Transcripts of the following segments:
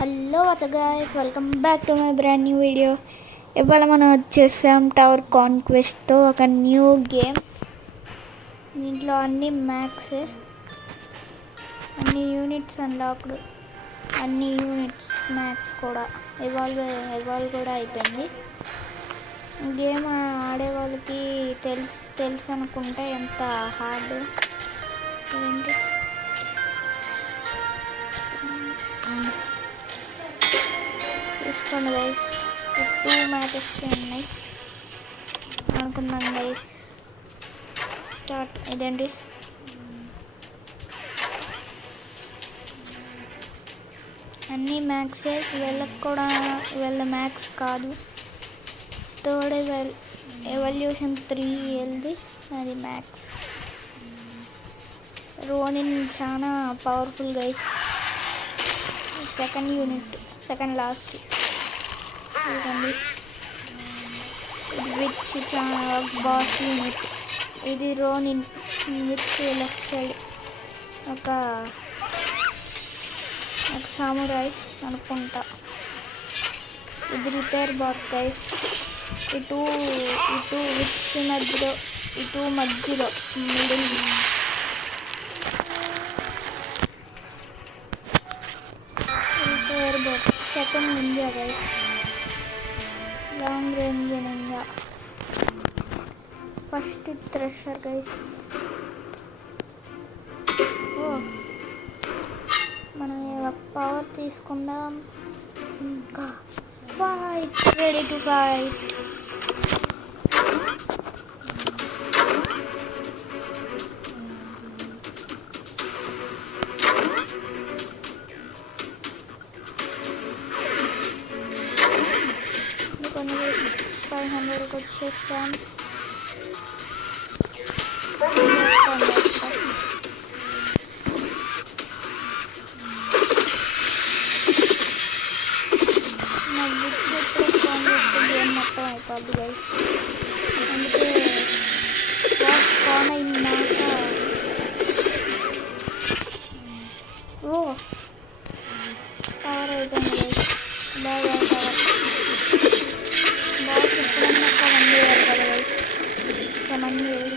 Hello guys, welcome back to my brand new video. ఇవాళ మనం వచ్చేసాం టవర్ కాన్క్వెస్ట్తో ఒక న్యూ గేమ్. దీంట్లో అన్ని మ్యాక్స్, అన్ని యూనిట్స్ అన్లాక్డ్, అన్ని యూనిట్స్ మ్యాక్స్ కూడా ఎవాల్వ్ కూడా అయిపోయింది. గేమ్ ఆడే వాళ్ళకి తెలుసు అనుకుంటే ఎంత హార్డ్ ఏంటి. చూసుకోండి గైస్, 2 మ్యాచెస్ ఉన్నాయి అనుకున్నాం గైస్. స్టార్ట్. ఇదండి అన్నీ మ్యాక్సే. వీళ్ళ మ్యాక్స్ కాదు, థర్డ్ ఎవల్యూషన్ 3 వెళ్ళి అది మ్యాక్స్. రోనిన్ చాలా powerful guys. Second unit, second last. ఇదండి ఇది విచ్ చాలా బాస్ యూనిట్. ఇది రోనిన్ విచ్ లెఫ్ట్ సైడ్ ఒక సామురాయ్ అనుకుంటా. ఇది రిపేర్ బాట్ గైస్. ఇటు విచ్ మధ్యలో, మధ్యలో middle. Repair bot. Second ninja guys, long range ninja. First thresher guys. మనం పవర్ తీసుకుందాం. ఇంకా ఫైట్, రెడీ టు ఫైట్. కొన్ని 500కి వచ్చేస్తాం. మొత్తం అయిపోద్ది గైస్. అందుకే ఫోన్ అయినాక పవర్ అయిపోయింది గైస్. బాగా పవర్. బాగా ఎప్పుడన్నా మంది వేయాలి కదా గైస్. మంది వేయాలి.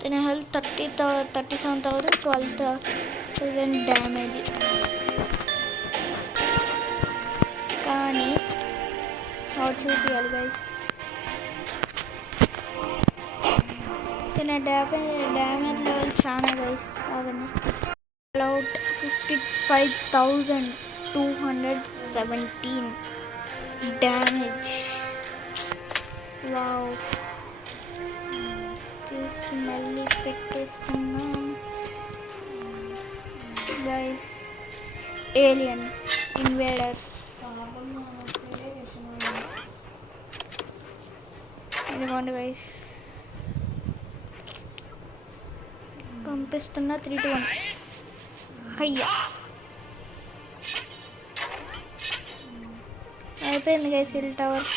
తన హెల్త్ 37,000, 12,000 డ్యామేజ్. కానీ చూపించాలి గైస్. తన డ్యామేజ్ లెవెల్ చాలా గైస్. అవన్నీ అవుట్ 55,217 డ్యామేజ్. వావ్. తీసి మళ్ళీ పెట్టేస్తున్నాం గైస్. Alien invaders. ఇదిగోండి గైస్, పంపిస్తున్నా. 3, 2, 1. అయ్యా, అయిపోయింది guys. Hill tower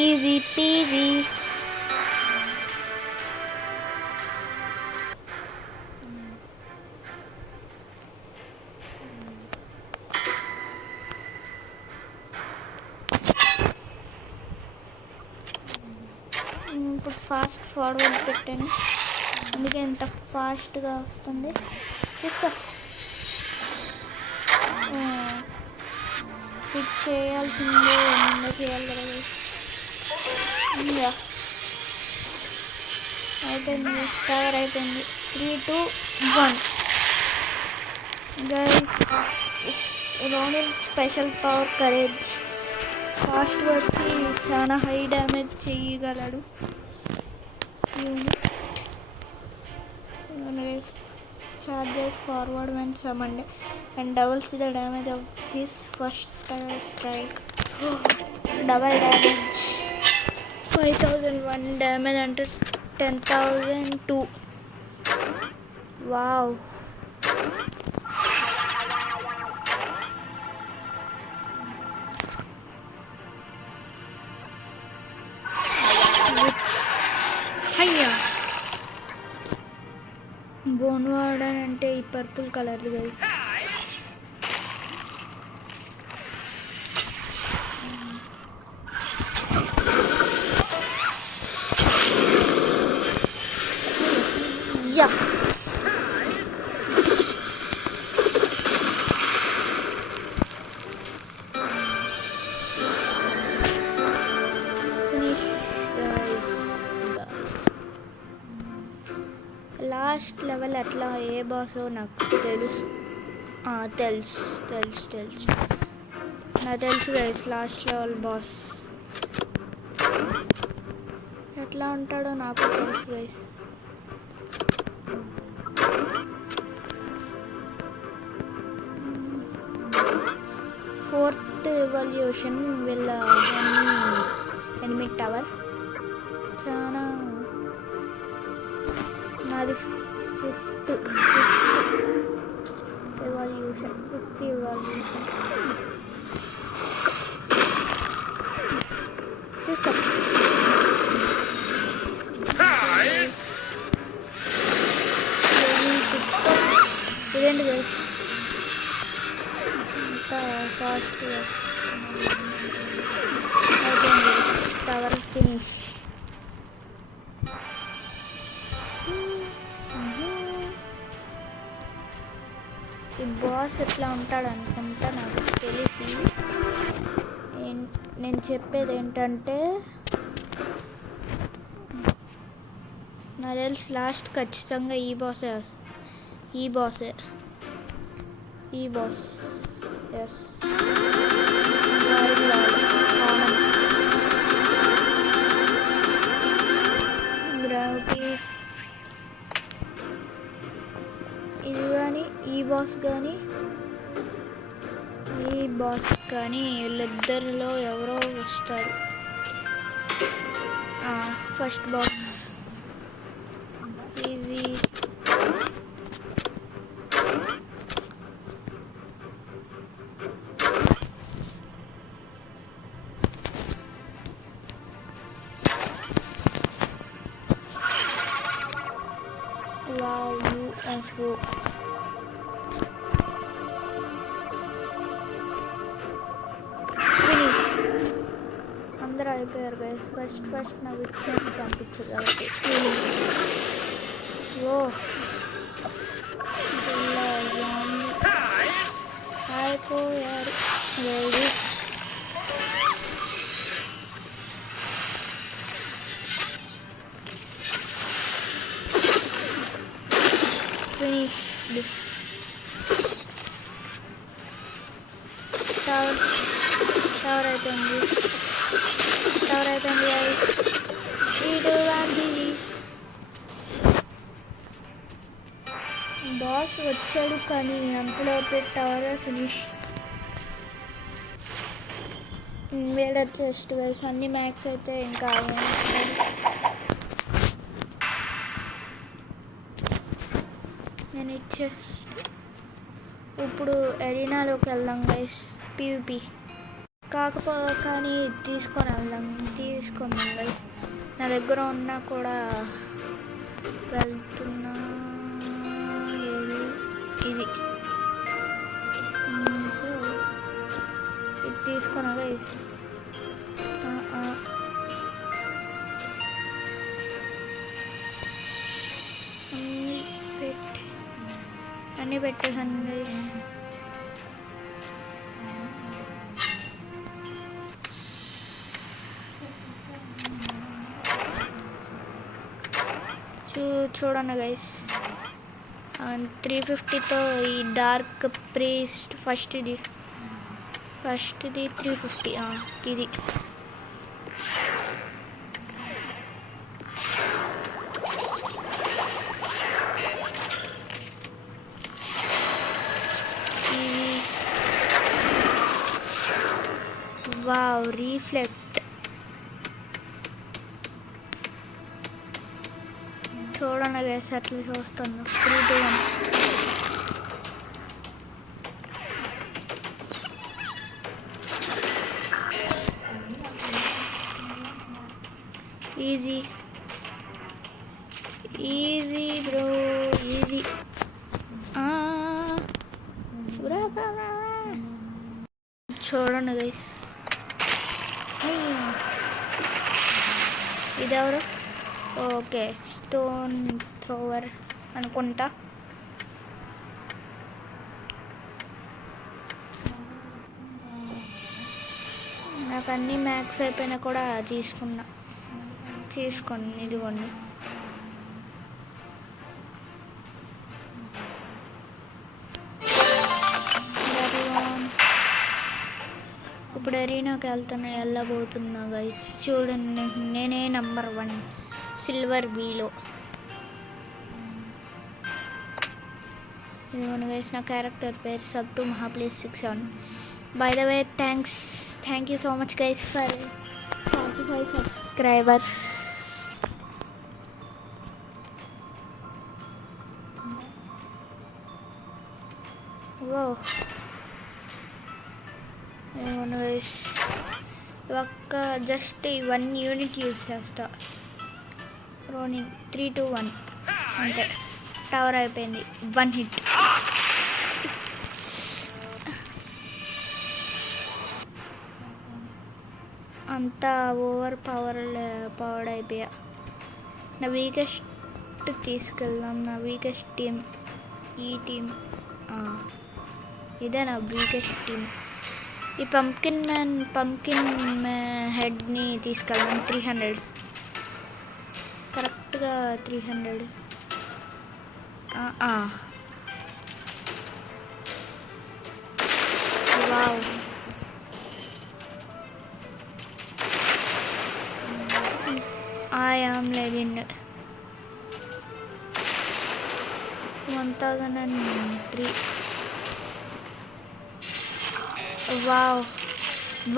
easy PG. ఇప్పుడు ఫాస్ట్ ఫార్వర్డ్ పెట్టాను, అందుకే ఎంత ఫాస్ట్గా వస్తుంది. తీసుకో. హిట్ చేయాల్సిందే, చేయాలి కదా. ఇంకా అయిపోయింది, కవర్ అయిపోయింది. 3, 2, 1 guys. Ronin special power courage. Fast వచ్చి చాలా హై డ్యామేజ్ చేయగలడు. Charges forward when summoned and doubles the damage of his first strike. Double damage. 5,001 damage అంటే 10,002. వావ్, అయ్యా బోన్ వాడన్ అంటే ఈ purple colour guys. Yeah last level అట్లా ఏ బాసో నాకు తెలుసు. తెలుసు తెలుసు తెలుసు నాకు తెలుసు గైస్. లాస్ట్ లెవెల్ బాస్ ఎట్లా ఉంటాడో నాకు తెలుసు గైస్. ఫోర్త్ ఎవల్యూషన్ వీళ్ళ ఎనిమి టవర్. చాలా నాది ఫిఫ్త్ ఎవల్యూషన్. చూస్తాం. ఇదేంటి గైస్ అంత ఫాస్ట్గా అయిపోయింది. Tower finish. ఈ బాస్ ఎట్లా ఉంటాడు అనుకుంటా నాకు తెలిసి. నేను చెప్పేది ఏంటంటే నాకు తెలిసి లాస్ట్ ఖచ్చితంగా ఈ బాస్ ఎస్ గ్రావిటీ. ఇది కానీ ఈ బాస్ కానీ వీళ్ళిద్దరిలో ఎవరో వస్తారు. First boss easy. UFO అందరూ అయిపోయారు గైస్. ఫస్ట్ నాకు ఇచ్చినట్టు పంపించదు కాబట్టి. అయిపోయారు finished. టవర్ అయిపోయింది. బాస్ వచ్చాడు కానీ అంతలోపే టవర్ ఫినిష్. వేరే చెస్ట్ గైస్ అన్ని మ్యాక్స్ అయితే ఇంకా నేను ఇప్పుడు ఎరీనాలోకి వెళ్దాం గైస్. PvP కానీ తీసుకుందాం గైస్. నా దగ్గర ఉన్నా కూడా వెళ్తున్నా. ఇది తీసుకున్నా గైస్. అన్నీ పెట్టేసాను గైస్. చూడండి గైస్ 350తో ఈ డార్క్ ప్రీస్ట్ ఫస్ట్ది 350. ఇది వావ్ రిఫ్లెక్ట్. చూడండి గైస్ గైస్ అట్లా చూస్తాను 3, 2, 1. Easy easy bro easy. చూడండి గైస్, ఇదెవరు? ఓకే, స్టోన్ థ్రోవర్ అనుకుంటా. నాకు అన్నీ మ్యాక్స్ అయిపోయినా కూడా తీసుకోండి ఇదిగోండి. ఇప్పుడు అరీనాకి వెళ్ళబోతున్నా గైస్. చూడండి, నేనే నంబర్ 1 సిల్వర్ బీలో. ఇదిగోండి గైస్, నా క్యారెక్టర్ పేరు సబ్ టు మహాప్లేస్ 67. By the way thank you so much guys for 45 subscribers. Oh ఒక్క జస్ట్ 1 యూనిట్ యూజ్ చేస్తా. రోనింగ్ 3, 2, 1 అంతే. టవర్ అయిపోయింది. 1 హిట్. అంతా పవర్డ్ అయిపోయా. నా వీకెస్ట్ తీసుకెళ్దాం. నా వీకెస్ట్ టీం ఈ టీం. ఇదే నా వీకెస్ట్ టీం. ఈ పంకిన్ హెడ్ని తీసుకెళ్దాం. 300 కరెక్ట్గా 300. Wow, I am legend. 1003.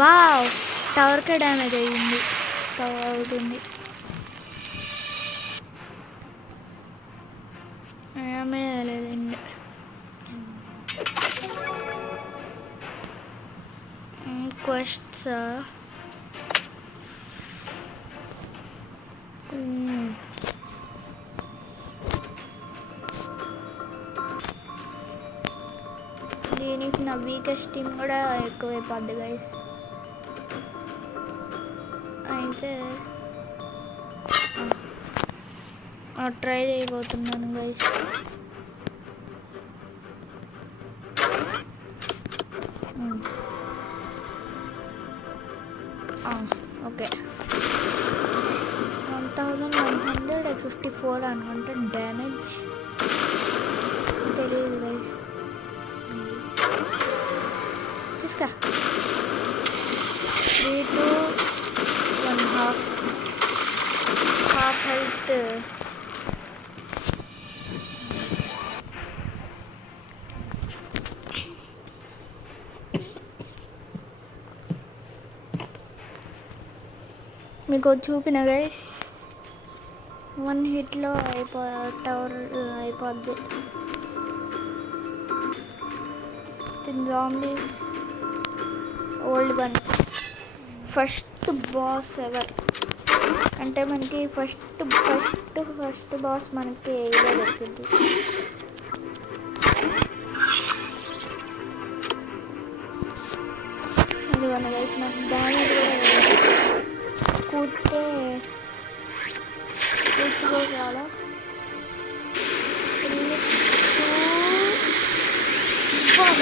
Wow టవర్కే డ్యామేజ్ అయ్యింది. అవుతుంది. లేదండి. క్వెస్ట్స్ దీనికి నా వీకెస్ట్ టీం కూడా ఎక్కువైపోద్ది గైస్. అయితే ట్రై చేయబోతున్నాను గైస్. ఓకే, 1154 అనుకుంటే డ్యామేజ్ తెలియదు గైస్. చూస్తా 3, 2, 1 హాఫ్ హెల్త్. మీకు చూపిన గైస్ 1 హిట్లో టవర్ అయిపోద్ది. Zombies old one first boss ever అంటే మనకి ఫస్ట్ బాస్ మనకి ఇదే దొరికింది. ఇదిగోండి గైస్, నాకు డ్యామేజ్ కూర్చుకోవాలా. 3, 2, 1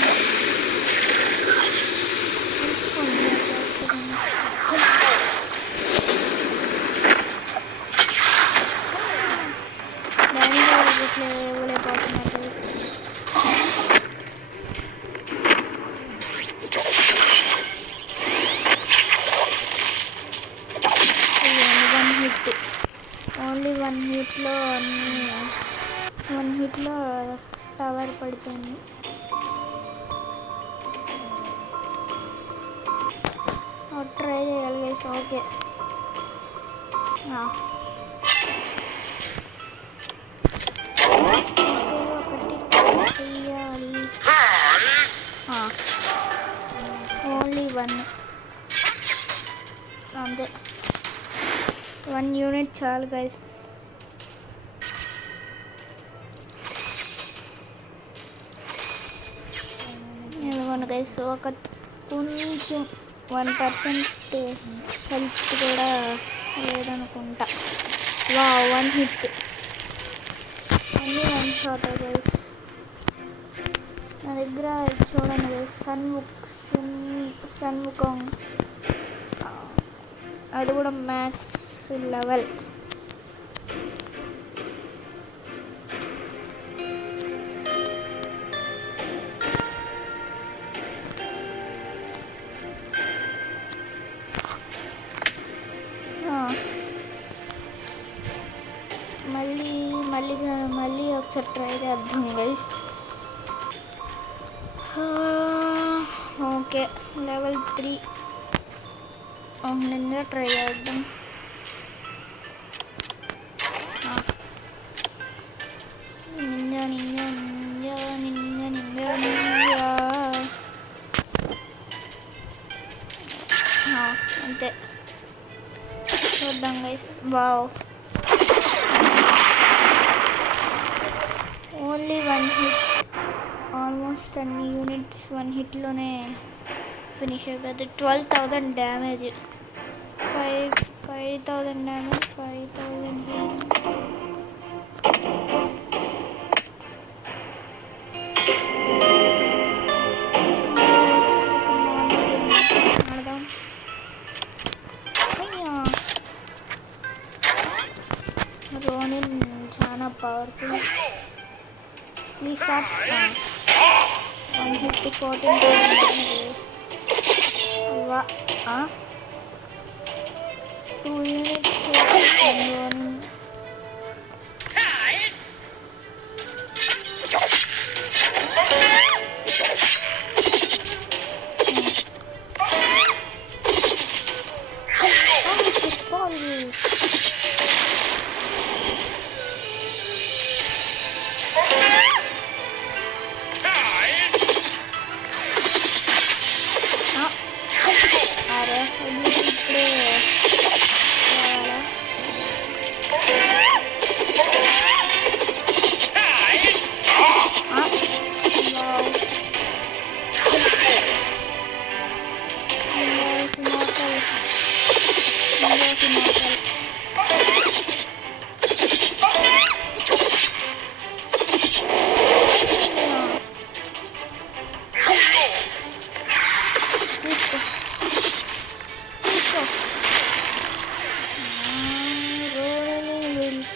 ఓన్లీ 1 హిట్లో టవర్ పడిపోయింది. ట్రై చేయాలి గైస్. ఓకే, ఇవన్నీ అంతే. 1 యూనిట్ చాలు గైస్. ఇదిగోండి గైస్, ఒక కొంచెం 1% హెల్త్ కూడా లేదనుకుంటా. 1 హిట్ అన్నీ 1 షాట్ గైస్. నా దగ్గర చూడండి గైస్, సన్ముఖం అది కూడా మ్యాక్స్ లెవెల్. మళ్ళీ ఒకసారి ట్రై చేద్దాం గైస్. ఓకే, లెవెల్ 3 నిన్న ట్రై చేద్దాం. Ninja ninja ninja ninja ninja ninja అంతే. చూద్దాం guys. Wow, only 1 hit. Almost అన్ని యూనిట్స్ 1 హిట్లోనే ఫినిష్ అయిపోతుంది. 12,000 డ్యామేజ్, 5,000 డ్యామేజ్, 5,000 హీల్. రోనిన్ చాలా powerful. Please stop. 1 hit 14,000. 2 units Ronin.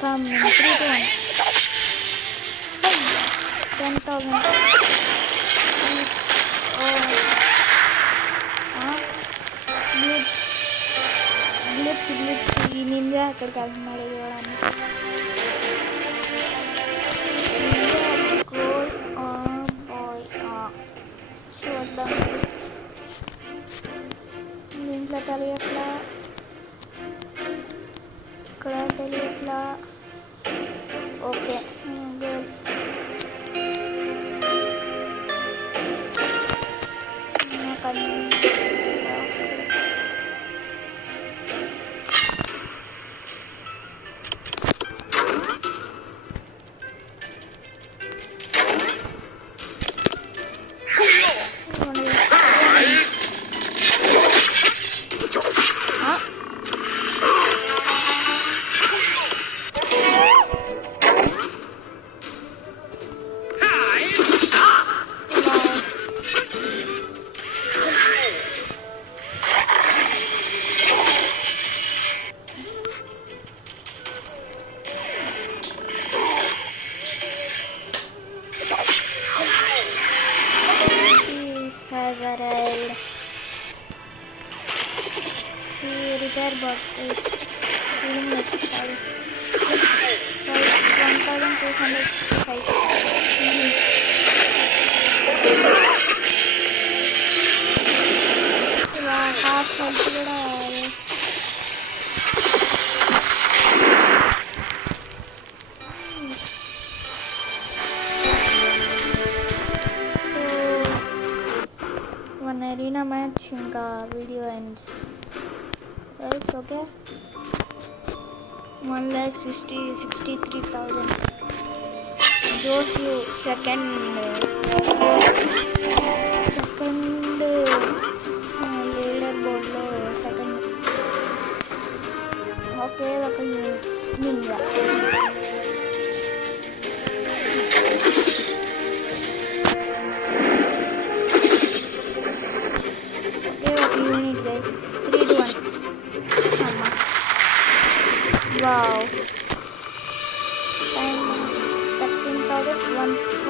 Come in 3 to 1. 10,000. Glitch. ఈ ninja ఎక్కడికి వెళ్తున్నాడు చూడండి. చూద్దాం. దీంట్లో తెలియట్లా, ఇక్కడ తెలియట్లా. Okay, good. Repair bot is feeling necessary. 1,205. Half health కూడా చిన్న మ్యాచ్ ఇంకా వీడియో ఎండ్స్ గైస్. ఓకే, 1,63,000. జోషు సెకండ్ లీడర్ బోర్డ్లో సెకండ్. ఓకే, ఒక నింజా. ఓకే, ఒక యూనిట్ గైస్. 3-1. అమ్మా, wow. 13,000,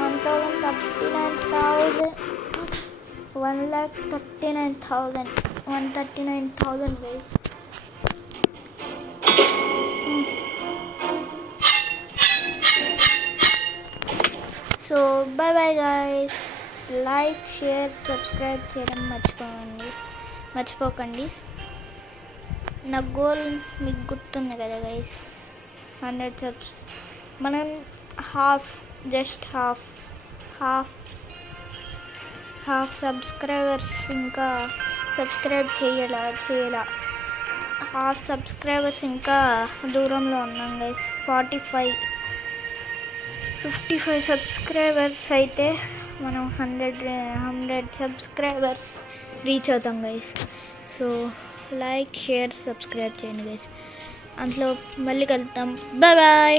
1,39,000, 1,39,000, 139,000 guys. So bye bye guys. Like, share, subscribe చేయడం మర్చిపోకండి. నా గోల్ మీకు గుర్తుంది కదా గైస్, 100 సబ్స్. మనం జస్ట్ హాఫ్ సబ్స్క్రైబర్స్ ఇంకా సబ్స్క్రైబ్ చేయాల హాఫ్ సబ్స్క్రైబర్స్ ఇంకా దూరంలో ఉన్నాం గైస్. 55 సబ్స్క్రైబర్స్ అయితే మనం 100 సబ్స్క్రైబర్స్ రీచ్ అవుతాం guys. So like, share, subscribe చేయండి గైస్. అందులో మళ్ళీ కలుద్దాం. Bye bye.